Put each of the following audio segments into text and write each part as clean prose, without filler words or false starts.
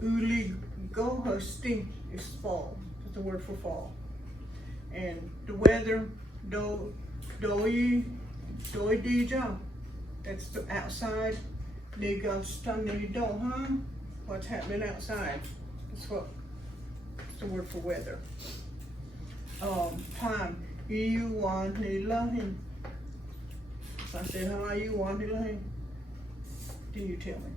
Uli go husting is fall. That's the word for fall. And the weather, doi dija. That's the outside. Nigga stunning don't, huh? What's happening outside? That's the word for weather. Time. You want nilahin. If I say how you want nilahin, then you tell me.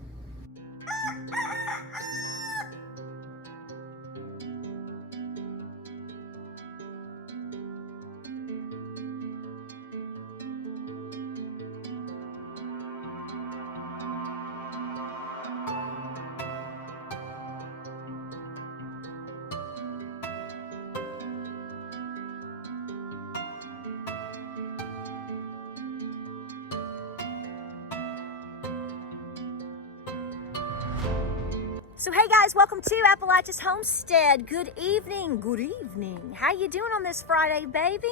So hey guys, welcome to Appalachia's Homestead. Good evening, good evening. How you doing on this Friday, baby?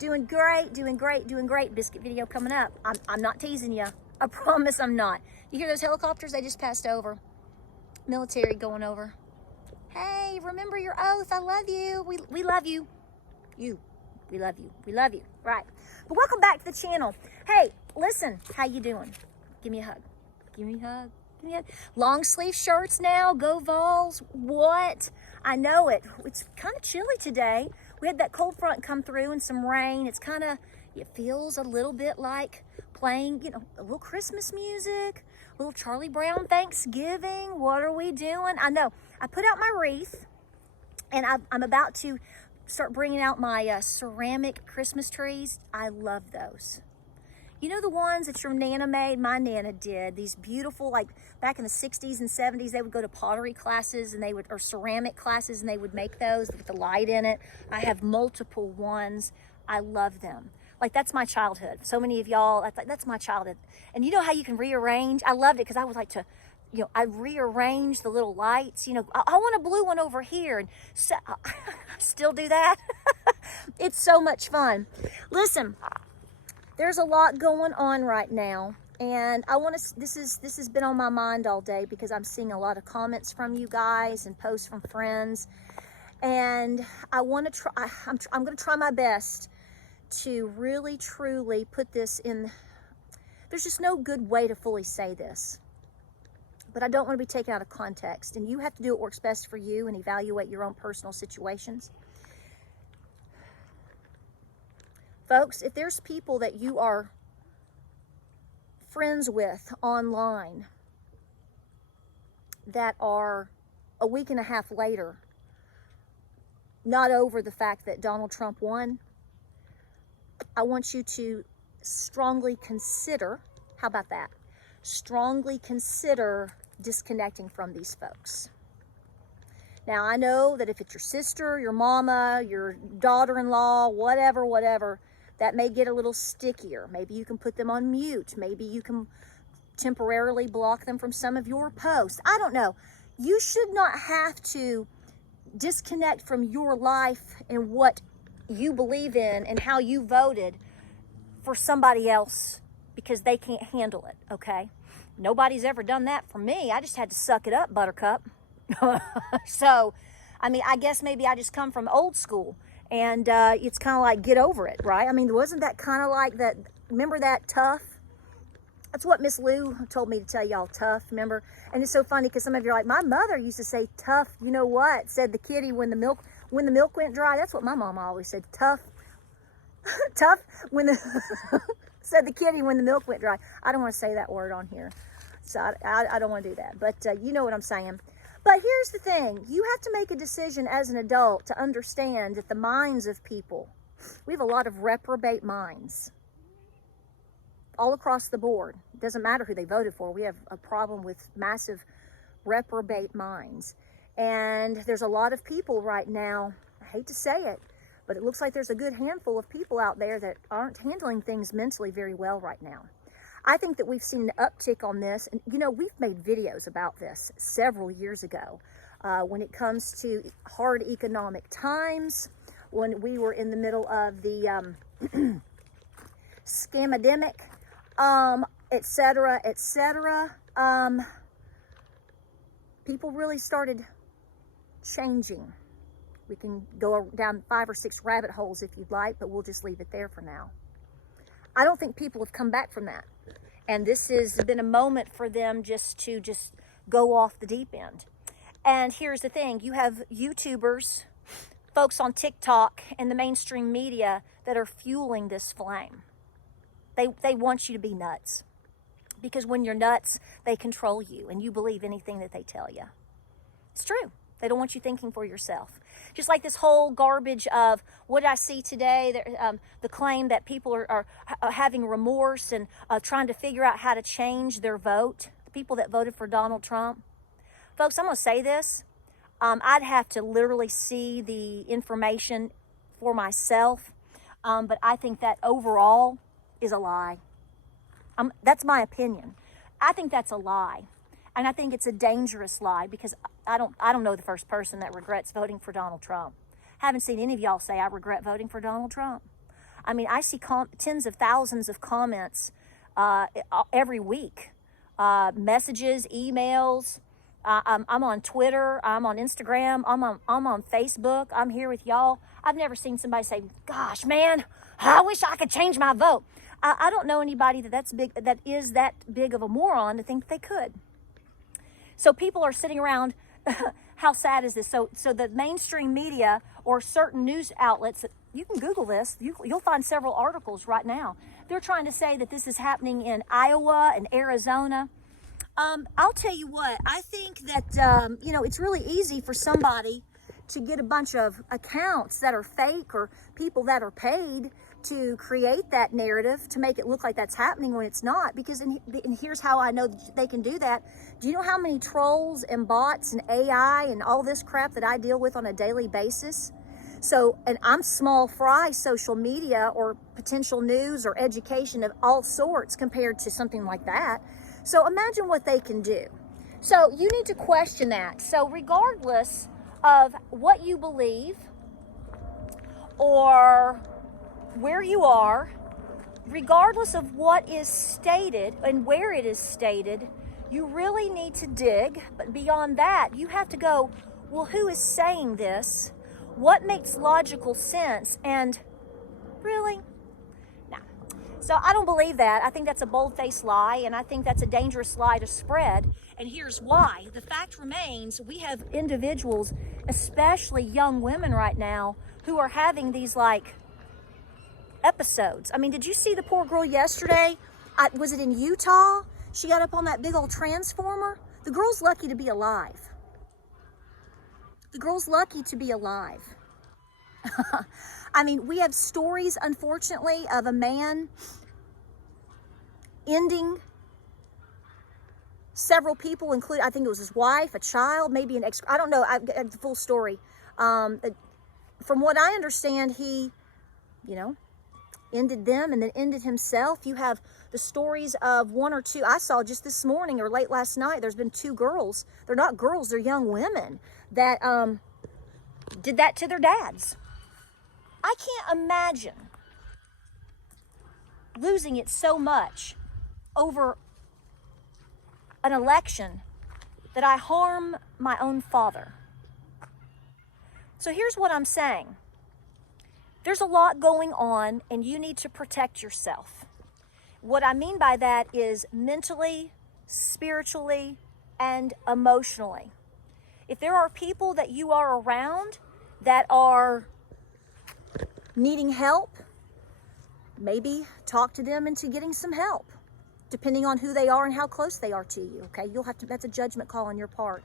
Doing great, doing great, doing great. Biscuit video coming up. I'm not teasing you. I promise I'm not. You hear those helicopters? They just passed over. Military going over. Hey, remember your oath. I love you. We love you. We love you. We love you. Right. But welcome back to the channel. Hey, listen, how you doing? Give me a hug. Give me a hug. Long sleeve shirts now, go Vols. What? I know it. It's kind of chilly today. We had that cold front come through and some rain. It feels a little bit like playing, a little Christmas music, a little Charlie Brown Thanksgiving. What are we doing? I know. I put out my wreath and I'm about to start bringing out my ceramic Christmas trees. I love those. You know the ones that your Nana made? My Nana did. These beautiful, like back in the 60s and 70s, they would go to pottery classes or ceramic classes, and they would make those with the light in it. I have multiple ones. I love them. Like, that's my childhood. So many of y'all, that's my childhood. And you know how you can rearrange? I loved it because I would like to, I rearrange the little lights. I want a blue one over here. And so, I still do that. It's so much fun. Listen. There's a lot going on right now, and this has been on my mind all day because I'm seeing a lot of comments from you guys and posts from friends, and I'm going to try my best to really truly put this in. There's just no good way to fully say this, but I don't want to be taken out of context, and you have to do what works best for you and evaluate your own personal situations. Folks, if there's people that you are friends with online that are a week and a half later not over the fact that Donald Trump won, I want you to strongly consider, how about that? Strongly consider disconnecting from these folks. Now, I know that if it's your sister, your mama, your daughter-in-law, whatever, that may get a little stickier. Maybe you can put them on mute. Maybe you can temporarily block them from some of your posts. I don't know. You should not have to disconnect from your life and what you believe in and how you voted for somebody else because they can't handle it, okay? Nobody's ever done that for me. I just had to suck it up, Buttercup. So, I guess maybe I just come from old school. And it's kind of like, get over it, right? Wasn't that kind of like that? Remember that tough? That's what Miss Lou told me to tell y'all, tough, remember? And it's so funny because some of you are like, my mother used to say tough, you know what? Said the kitty when the milk went dry. That's what my mama always said, tough. Tough said the kitty when the milk went dry. I don't want to say that word on here. So I don't want to do that. But you know what I'm saying. But here's the thing. You have to make a decision as an adult to understand that the minds of people, we have a lot of reprobate minds all across the board. It doesn't matter who they voted for. We have a problem with massive reprobate minds. And there's a lot of people right now, I hate to say it, but it looks like there's a good handful of people out there that aren't handling things mentally very well right now. I think that we've seen an uptick on this, and we've made videos about this several years ago when it comes to hard economic times, when we were in the middle of the scamdemic, et cetera, et cetera. people really started changing. We can go down 5 or 6 rabbit holes if you'd like, but we'll just leave it there for now. I don't think people have come back from that. And this has been a moment for them just to go off the deep end. And here's the thing, you have YouTubers, folks on TikTok and the mainstream media that are fueling this flame. They want you to be nuts. Because when you're nuts, they control you and you believe anything that they tell you. It's true. They don't want you thinking for yourself. Just like this whole garbage of what I see today, the claim that people are having remorse and trying to figure out how to change their vote. The people that voted for Donald Trump. Folks, I'm going to say this. I'd have to literally see the information for myself. But I think that overall is a lie. That's my opinion. I think that's a lie. And I think it's a dangerous lie because I don't know the first person that regrets voting for Donald Trump. I haven't seen any of y'all say I regret voting for Donald Trump. I mean, I see tens of thousands of comments every week. Messages, emails. I'm on Twitter. I'm on Instagram. I'm on Facebook. I'm here with y'all. I've never seen somebody say, gosh, man, I wish I could change my vote. I don't know anybody that is that big of a moron to think that they could. So people are sitting around, how sad is this? So the mainstream media or certain news outlets, you can Google this, you'll find several articles right now. They're trying to say that this is happening in Iowa and Arizona. I'll tell you what, I think that, it's really easy for somebody to get a bunch of accounts that are fake or people that are paid to create that narrative to make it look like that's happening when it's not. Because, and here's how I know that they can do that. Do you know how many trolls and bots and AI and all this crap that I deal with on a daily basis? So, and I'm small fry social media or potential news or education of all sorts compared to something like that. So imagine what they can do. So you need to question that. So regardless of what you believe or where you are, regardless of what is stated and where it is stated, you really need to dig. But beyond that, you have to go, well, who is saying this? What makes logical sense? And really? No. So I don't believe that. I think that's a bold-faced lie, and I think that's a dangerous lie to spread. And here's why. The fact remains, we have individuals, especially young women right now, who are having these episodes. I mean, did you see the poor girl yesterday? Was it in Utah? She got up on that big old transformer. The girl's lucky to be alive. The girl's lucky to be alive. I mean, we have stories, unfortunately, of a man ending several people, including, I think it was his wife, a child, maybe an ex, I don't know, I the full story. From what I understand, he, ended them and then ended himself. You have the stories of 1 or 2, I saw just this morning or late last night, there's been 2 girls, they're not girls, they're young women, that did that to their dads. I can't imagine losing it so much over an election that I harm my own father. So here's what I'm saying. There's a lot going on and you need to protect yourself. What I mean by that is mentally, spiritually, and emotionally. If there are people that you are around that are needing help, maybe talk to them into getting some help, depending on who they are and how close they are to you, okay? That's a judgment call on your part.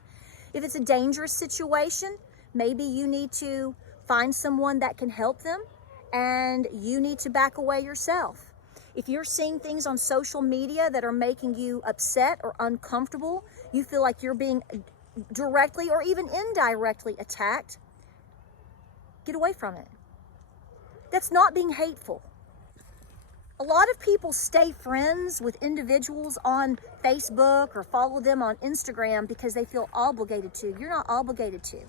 If it's a dangerous situation, maybe you need to find someone that can help them and you need to back away yourself. If you're seeing things on social media that are making you upset or uncomfortable, you feel like you're being directly or even indirectly attacked, get away from it. That's not being hateful. A lot of people stay friends with individuals on Facebook or follow them on Instagram because they feel obligated to. You're not obligated to.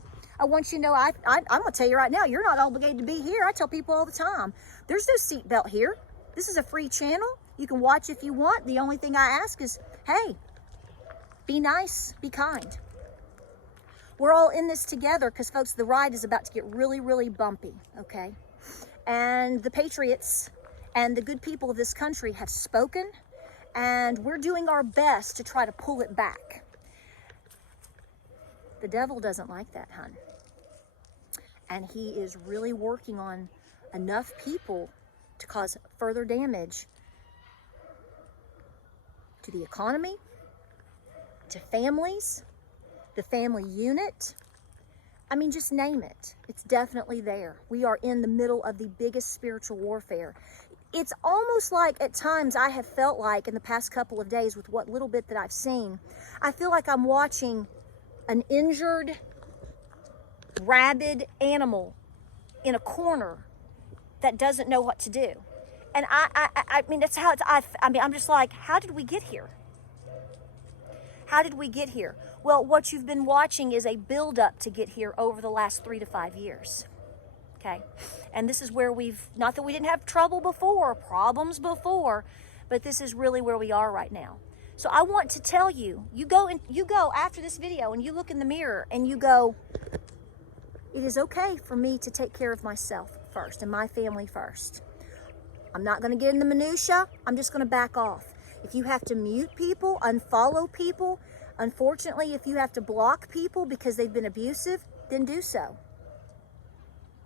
I want you to know, I'm going to tell you right now, you're not obligated to be here. I tell people all the time, there's no seatbelt here. This is a free channel. You can watch if you want. The only thing I ask is, hey, be nice, be kind. We're all in this together because, folks, the ride is about to get really, really bumpy, okay? And the patriots and the good people of this country have spoken, and we're doing our best to try to pull it back. The devil doesn't like that, hun. And he is really working on enough people to cause further damage to the economy, to families, the family unit. I mean, just name it. It's definitely there. We are in the middle of the biggest spiritual warfare. It's almost like at times I have felt like in the past couple of days with what little bit that I've seen, I feel like I'm watching an injured, rabid animal in a corner that doesn't know what to do. And I mean, that's how it's, I mean, I'm just like, how did we get here? How did we get here? Well, what you've been watching is a build-up to get here over the last 3 to 5 years. Okay? And this is where not that we didn't have trouble before, problems before, but this is really where we are right now. So I want to tell you, you go after this video and you look in the mirror and you go, it is okay for me to take care of myself first and my family first. I'm not going to get in the minutia. I'm just going to back off. If you have to mute people, unfollow people, unfortunately, if you have to block people because they've been abusive, then do so.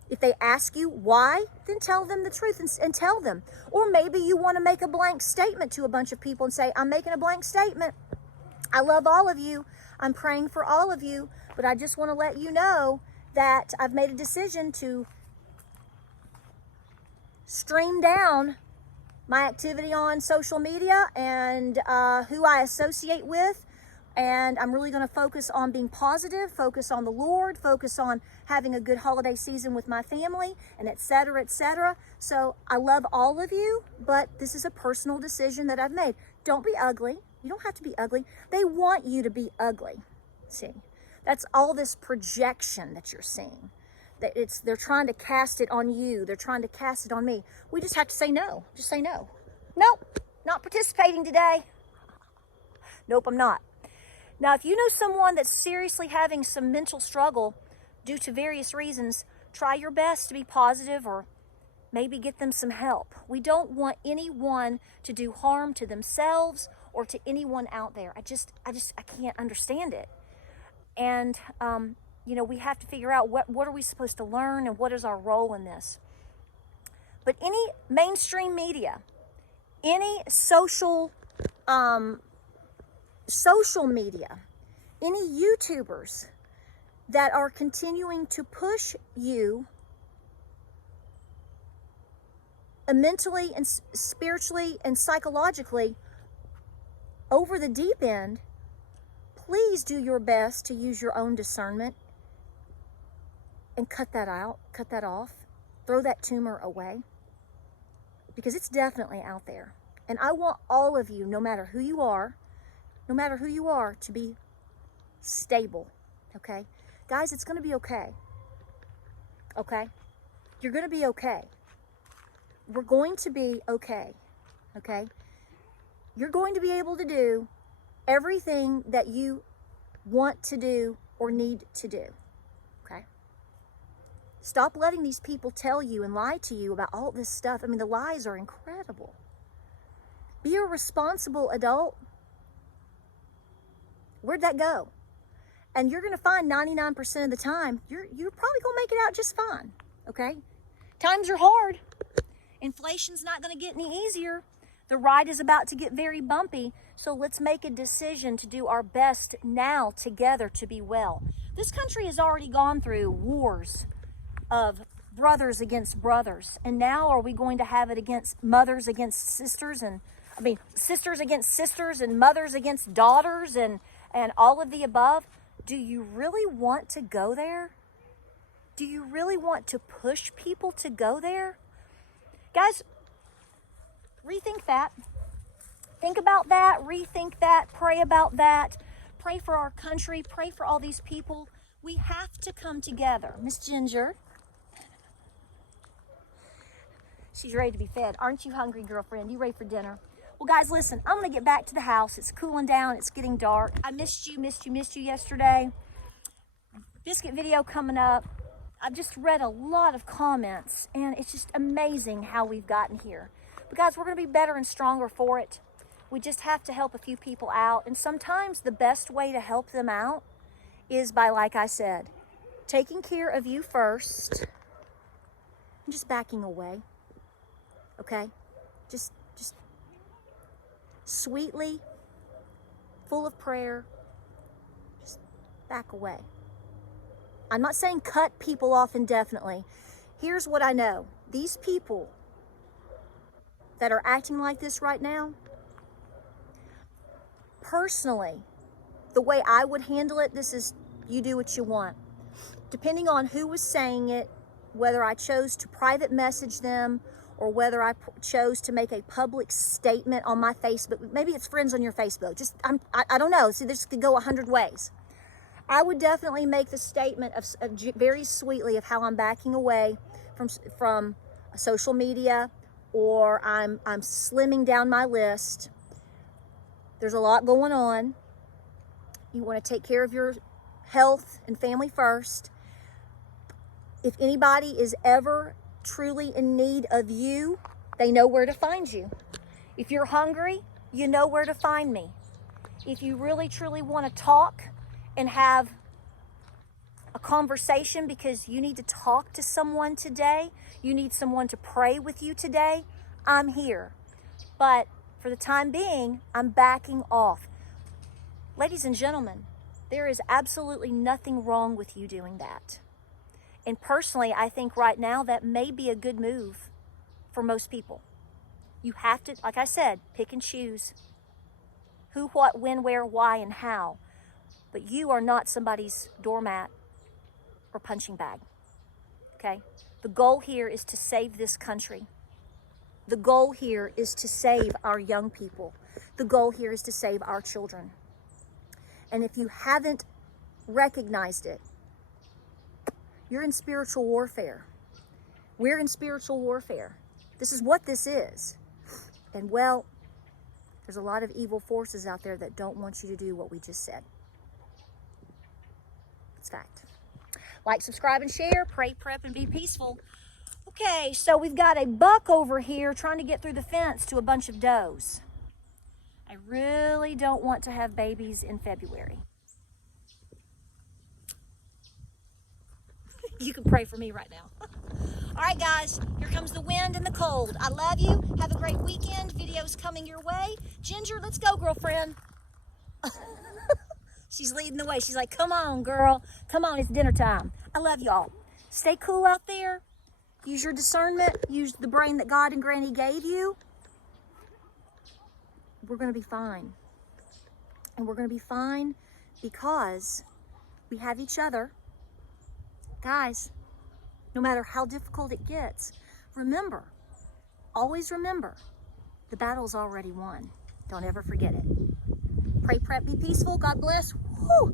If they ask you why, then tell them the truth and tell them. Or maybe you want to make a blank statement to a bunch of people and say, I'm making a blank statement. I love all of you. I'm praying for all of you, but I just want to let you know that I've made a decision to stream down my activity on social media and who I associate with. And I'm really going to focus on being positive, focus on the Lord, focus on having a good holiday season with my family, and et cetera, et cetera. So I love all of you, but this is a personal decision that I've made. Don't be ugly. You don't have to be ugly. They want you to be ugly. See, that's all this projection that you're seeing. They're trying to cast it on you. They're trying to cast it on me. We just have to say no. Just say no. Nope, not participating today. Nope, I'm not. Now, if you know someone that's seriously having some mental struggle due to various reasons, try your best to be positive or maybe get them some help. We don't want anyone to do harm to themselves or to anyone out there. I can't understand it. And, you know, we have to figure out what are we supposed to learn and what is our role in this. But any mainstream media, any social media, any YouTubers that are continuing to push you mentally and spiritually and psychologically over the deep end, please do your best to use your own discernment and cut that out, cut that off, throw that tumor away, because it's definitely out there. And I want all of you, no matter who you are, to be stable, okay? Guys, it's going to be okay, okay? You're going to be okay. We're going to be okay, okay? You're going to be able to do everything that you want to do or need to do, okay? Stop letting these people tell you and lie to you about all this stuff. I mean, the lies are incredible. Be a responsible adult. Where'd that go? And you're going to find 99% of the time, you're probably going to make it out just fine, okay? Times are hard. Inflation's not going to get any easier. The ride is about to get very bumpy, so let's make a decision to do our best now together to be well. This country has already gone through wars of brothers against brothers, and now are we going to have it against mothers against sisters, and sisters against sisters and mothers against daughters and all of the above? Do you really want to go there? Do you really want to push people to go there? Guys, rethink that. Think about that, rethink that, pray about that. Pray for our country, pray for all these people. We have to come together. Miss Ginger, she's ready to be fed. Aren't you hungry, girlfriend? You ready for dinner? Well, guys, listen, I'm going to get back to the house. It's cooling down. It's getting dark. I missed you yesterday. biscuit video coming up. I've just read a lot of comments, and it's just amazing how we've gotten here. But guys, we're going to be better and stronger for it. We just have to help a few people out, and sometimes the best way to help them out is by, like I said, taking care of you first and just backing away. Okay? Just sweetly, full of prayer, just back away. I'm not saying cut people off indefinitely. Here's what I know. These people that are acting like this right now, personally, the way I would handle it, this is, you do what you want. Depending on who was saying it, whether I chose to private message them or whether I chose to make a public statement on my Facebook, maybe it's friends on your Facebook, just, I don't know. See, this could go 100 ways. I would definitely make the statement of very sweetly of how I'm backing away from social media, or I'm slimming down my list. There's a lot going on. You want to take care of your health and family first. If anybody is ever truly in need of you, they know where to find you. If you're hungry, you know where to find me. If you really truly want to talk and have a conversation because you need to talk to someone today, you need someone to pray with you today, I'm here. But for the time being, I'm backing off. Ladies and gentlemen, there is absolutely nothing wrong with you doing that. And personally, I think right now that may be a good move for most people. You have to, like I said, pick and choose who, what, when, where, why, and how. But you are not somebody's doormat or punching bag, okay? The goal here is to save this country. The goal here is to save our young people. The goal here is to save our children. And if you haven't recognized it, you're in spiritual warfare. We're in spiritual warfare. This is what this is. And well, there's a lot of evil forces out there that don't want you to do what we just said. It's fact. Like, subscribe, and share. Pray, prep, and be peaceful. Okay, so we've got a buck over here trying to get through the fence to a bunch of does. I really don't want to have babies in February. You can pray for me right now. All right, guys, here comes the wind and the cold. I love you. Have a great weekend. Videos coming your way. Ginger, let's go, girlfriend. She's leading the way. She's like, come on, girl. Come on, it's dinner time. I love y'all. Stay cool out there. Use your discernment. Use the brain that God and Granny gave you. We're going to be fine. And we're going to be fine because we have each other. Guys, no matter how difficult it gets, remember, always remember, the battle's already won. Don't ever forget it. Pray, prep, be peaceful. God bless. Woo! I'll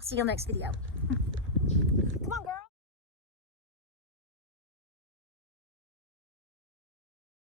see you on the next video. Come on, girl.